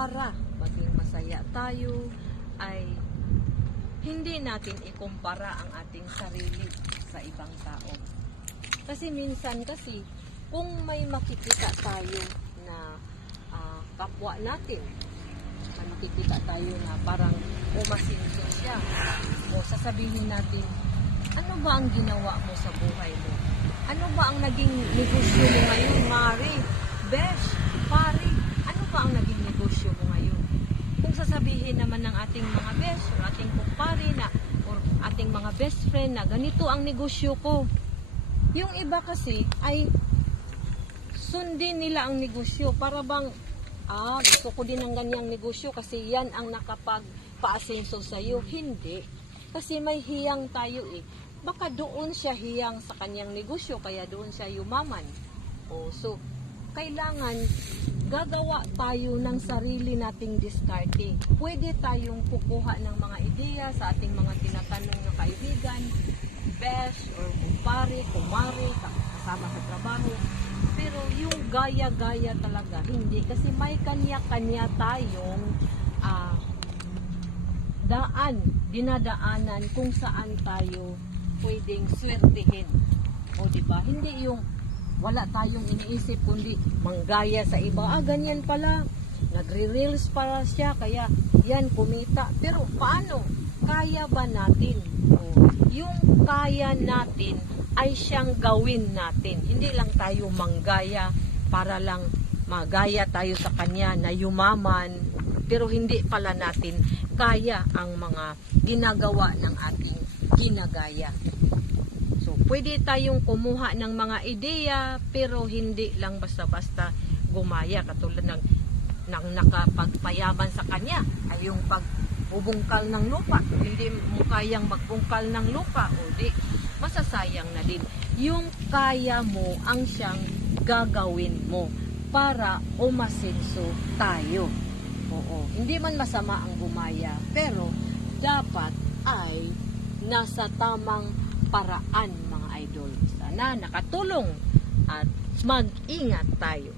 para maging masaya tayo ay hindi natin ikumpara ang ating sarili sa ibang tao. Kasi minsan kung may makikita tayo na kapwa natin, may makikita tayo na parang umasinso siya, o sasabihin natin, ano ba ang ginawa mo sa buhay mo? Ano ba ang naging negosyo mo ngayon, Mari, Besh, Pari? Ano ba ang naging negosyo mo ngayon? Kung sasabihin naman ng ating mga besh o ating kumpare or ating mga best friend na ganito ang negosyo ko, yung iba kasi ay sundin nila ang negosyo para bang gusto ko din ng ganyang negosyo kasi yan ang nakapagpaasenso sa iyo. Hindi. Kasi may hiyang tayo eh. Baka doon siya hiyang sa kanyang negosyo kaya doon siya yumaman. So, kailangan gagawa tayo ng sarili nating diskarte. Pwede tayong kukuha ng mga ideya sa ating mga tinatanong na kaibigan, besh or kumpare, kumare, kasama sa trabaho. Pero yung gaya-gaya talaga, hindi. Kasi may kanya-kanya tayong dinadaanan kung saan tayo pwedeng swertihin. O diba? Hindi yung wala tayong iniisip, kundi manggaya sa iba. Ganyan pala. Nagre-reels pala siya, kaya yan, kumita. Pero paano? Kaya ba natin? Yung kaya natin ay siyang gawin natin. Hindi lang tayo manggaya para lang magaya tayo sa kanya na yumaman, pero hindi pala natin kaya ang mga ginagawa ng ating ginagaya. So, pwede tayong kumuha ng mga ideya, pero hindi lang basta-basta gumaya. Katulad ng nakapagpayaman sa kanya ay yung pagbubungkal ng lupa. Hindi mo kayang magbungkal ng lupa, o di masasayang na din. Yung kaya mo ang siyang gagawin mo para umasenso tayo. Oo, hindi man masama ang gumaya, pero dapat ay nasa tamang paraan, mga idol. Sana nakatulong at mag-ingat tayo.